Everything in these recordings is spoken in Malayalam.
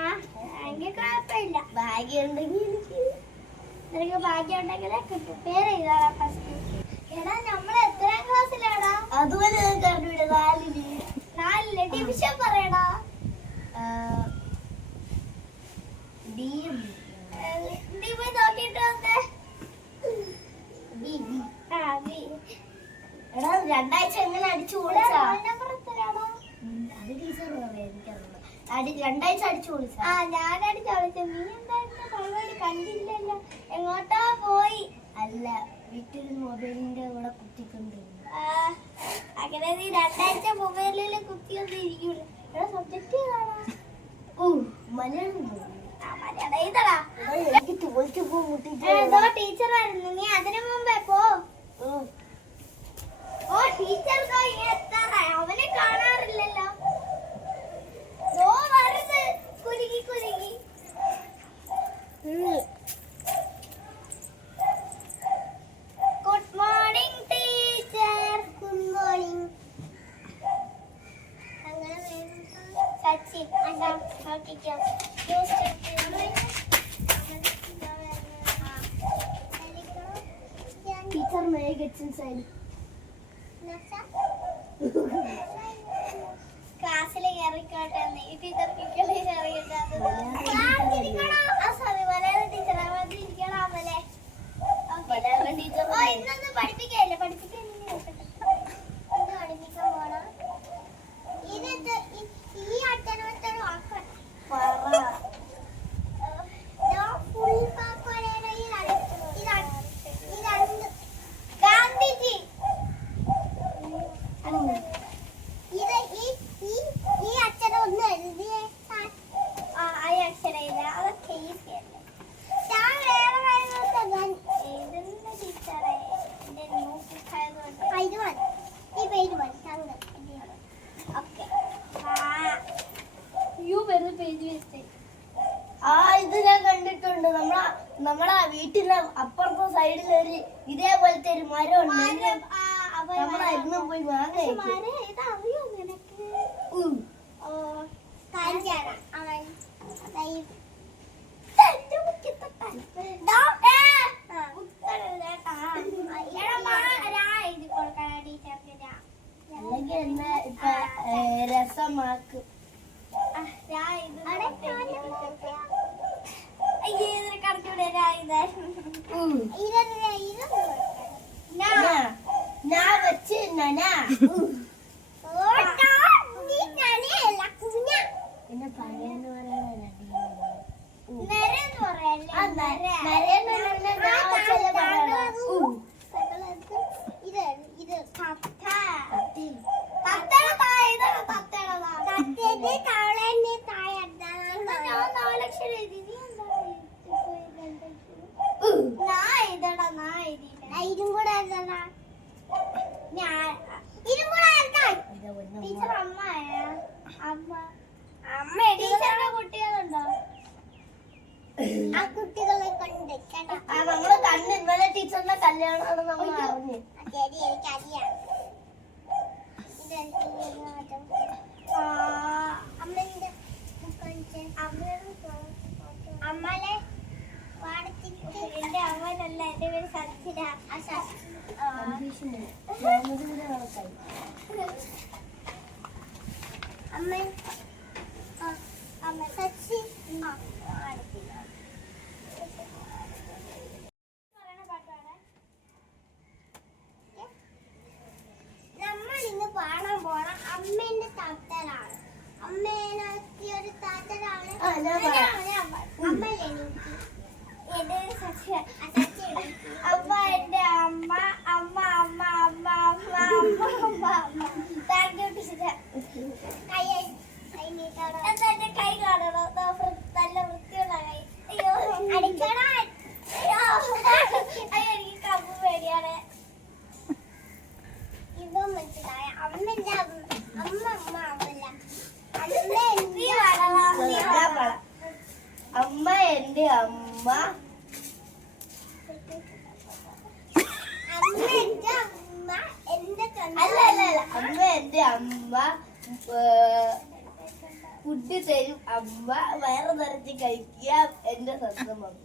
ആ എനിക്ക് കുഴപ്പമില്ല. ഭാഗ്യം ഉണ്ടെങ്കിൽ എനിക്ക് നിനക്ക് ഭാഗ്യം ഉണ്ടെങ്കിലേ കിട്ടും. പേര് ഇതാണ് ഫസ്റ്റ് gets inside. না দেখি María, María, കല്യാണമാണ് നമ്മൾ അമ്മ എന്റെ അമ്മ അമ്മ അമ്മ അമ്മ അമ്മ അമ്മ അമ്മ അമ്മ. താങ്ക് യു ടീച്ചർ കൈ എന്താ എന്റെ കൈ കാണണോ? നല്ല വൃത്തിയുള്ള കൈ. അയ്യോ അടിക്കണം? അമ്മ എന്റെ അമ്മ. അല്ല അല്ല അല്ല. അമ്മ എന്റെ അമ്മ ഫുഡ് തരും. അമ്മ വയറ് നിറച്ച് കഴിക്കുക എന്റെ സ്വന്തം അമ്മ.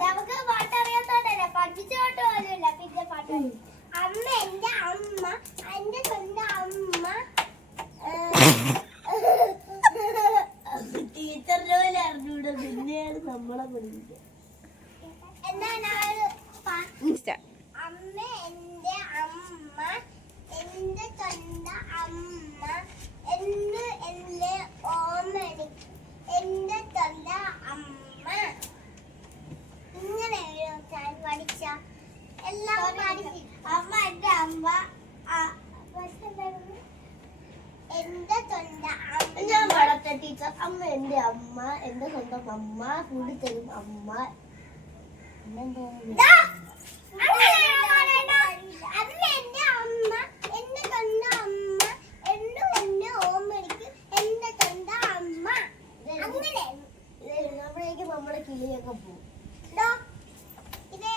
നമുക്ക് പഠിച്ച പാട്ട് പോലും പിന്നെ പാട്ട് അമ്മ എന്റെ അമ്മ ടീച്ചർ അമ്മ എന്റെ അമ്മ എന്റെ സ്വന്തം അമ്മ കൂടി തരും അമ്മ നമ്മളെ കിളിയൊക്കെ ഇതേ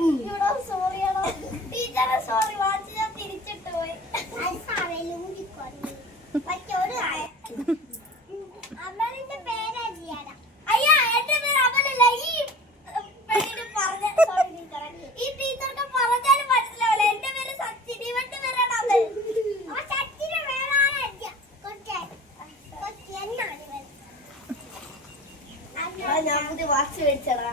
ഇവിടെ സോറിയാണോ ടീച്ചറെ സോറി വാങ്ങിച്ച് ഞാൻ തിരിച്ചിട്ട് പോയി. പക്ഷെ ഒരു അമലിന്റെ പേര് അരിയാട. അയ്യാ എന്റെ പേര് അമലല്ല. ഈ പെണ്ണിന് പറഞ്ഞ സോറി ടീച്ചറെ ഈ ടീച്ചർക്ക് പറഞ്ഞാലും മനസ്സിലാവില്ല. എന്റെ പേര് സച്ചിൻ ഇവന്റെ പേരാണ് അമൽ. ഞാൻ പുതിയ വാച്ച് മേടിച്ചടാ.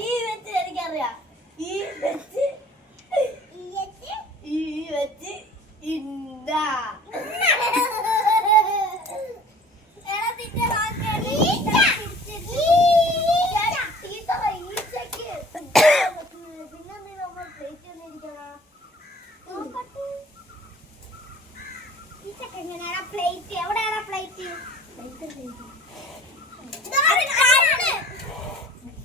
ഈ വെച്ച് എനിക്കറിയാം. ഈ വെച്ച് ഒക്കെ എങ്ങനെയാണ് പ്ലേറ്റ്? എവിടെയാണ് പ്ലേറ്റ്?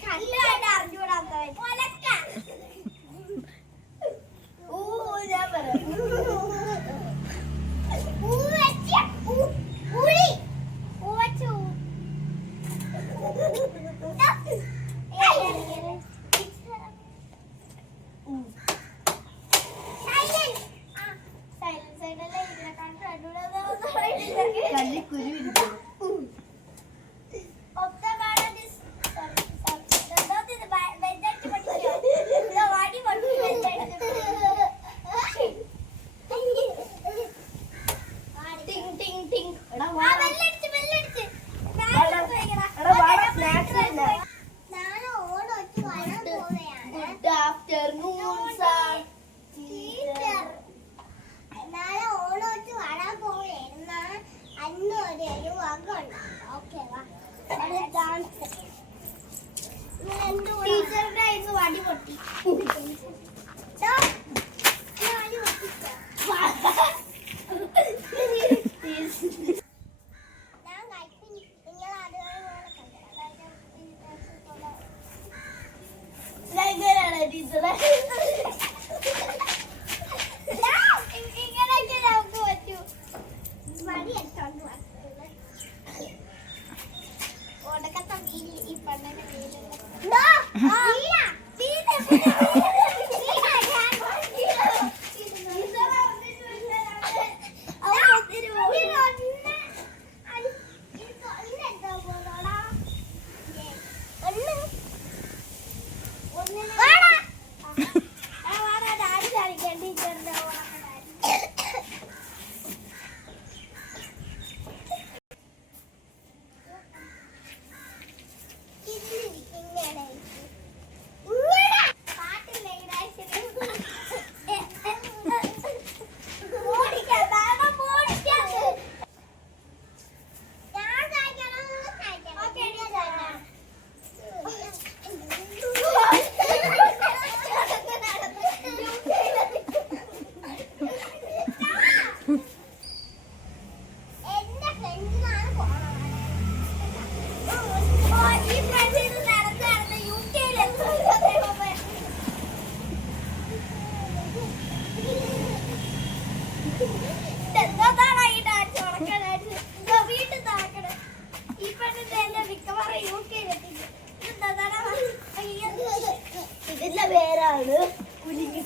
കല്ല്. കണ്ട് അറിഞ്ഞുകൂടാത്തവൻ.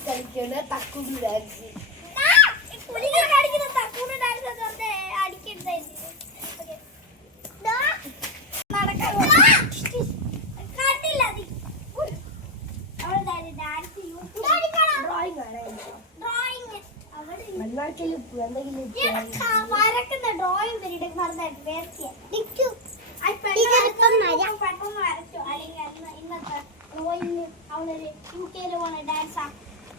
കളിക്കുന്ന തക്കുടി ഡാൻസ്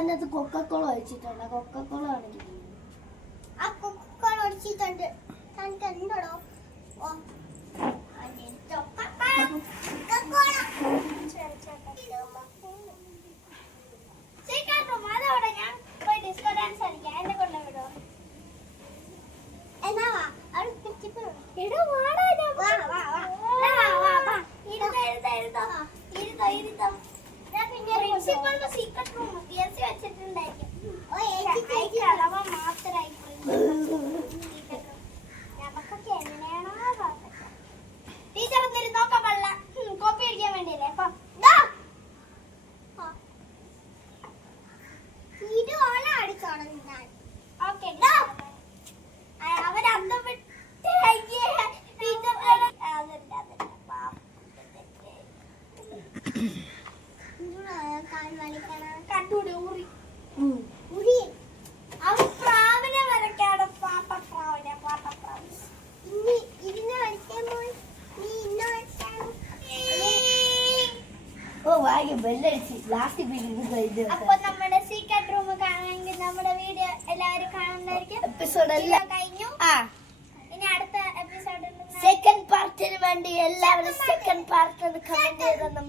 അതിനകത്ത് കൊക്കക്കോള ഒഴിച്ചിട്ടുണ്ട്. കൊക്കക്കോള ആണെങ്കിൽ ആ കൊക്കക്കോള ഒഴിച്ചിട്ടുണ്ട്. തനിക്ക് എന്തോടോ ഓ ഇരുത്തോ ഞാൻ പിന്നെ പ്രിൻസിപ്പളിന്റെ ബെല്ലടിച്ച് ലാസ്റ്റ് ഇത് അപ്പൊ നമ്മുടെ സീക്രട്ട് റൂം കാണണമെങ്കിൽ നമ്മുടെ വീഡിയോ എല്ലാവരും കാണുന്നതായിരിക്കും. എപ്പിസോഡ് എല്ലാം കഴിഞ്ഞു. ആ. ഇനി അടുത്ത എപ്പിസോഡ് സെക്കൻഡ് പാർട്ടിന് വേണ്ടി എല്ലാവരും സെക്കൻഡ് പാർട്ട് കമന്റ് ചെയ്തെന്ന്